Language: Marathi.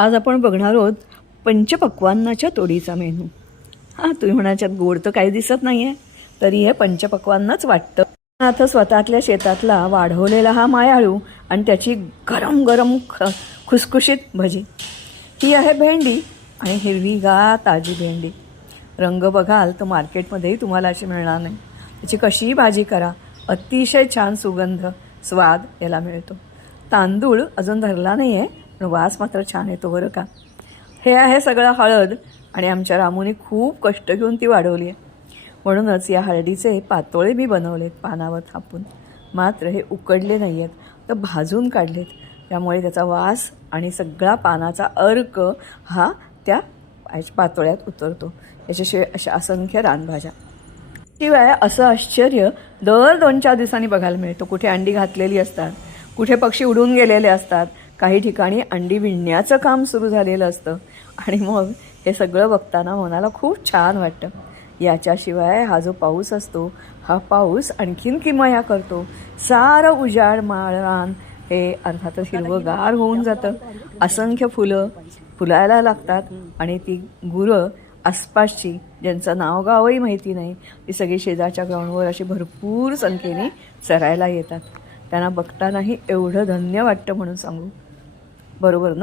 आज आपण बघणार आहोत पंचपक्वान्नाच्या तोडीचा मेनू. हां, तुम्ही म्हणाच्यात गोड तर काही दिसत नाही आहे, तरी हे पंचपक्वान्नच वाटतं. आता स्वतःतल्या शेतातला वाढवलेला हा मायाळू आणि त्याची गरम गरम खुसखुशीत भजी. ही आहे भेंडी आणि हिरवीगार ताजी भेंडी. रंग बघाल तर मार्केटमध्येही तुम्हाला अशी मिळणार नाही. त्याची कशीही भाजी करा, अतिशय छान सुगंध स्वाद याला मिळतो. तांदूळ अजून धरला नाही आहे, पण वास मात्र छान येतो बरं का. हे आहे सगळं हळद आणि आमच्या रामूने खूप कष्ट घेऊन ती वाढवली आहे. म्हणूनच या हळदीचे पातोळे मी बनवलेत पानावर थापून. मात्र हे उकडले नाही आहेत, तर भाजून काढलेत. त्यामुळे त्याचा वास आणि सगळा पानाचा अर्क हा त्या पातोळ्यात उतरतो. याच्याशिवाय अशा असंख्य रानभाज्या. शिवाय असं आश्चर्य दर 2-4 दिवसांनी बघायला मिळतं. कुठे अंडी घातलेली असतात, कुठे पक्षी उडून गेलेले असतात, काही ठिकाणी अंडी विणण्याचं काम सुरू झालेलं असतं. आणि मग हे सगळं बघताना मनाला खूप छान वाटतं. याच्याशिवाय हा जो पाऊस असतो, हा पाऊस आणखीन किमया करतो. सारं उजाड माळरान हे अर्थातच हिरवंगार होऊन जातं. असंख्य फुलं फुलायला लागतात आणि ती गुरं आसपासची, ज्यांचं नावगावही माहिती नाही, ती सगळी शेजारच्या ग्राउंडवर अशी भरपूर संख्येने चरायला येतात. त्यांना बघतानाही एवढं धन्य वाटतं म्हणून सांगू. बरोबर ना?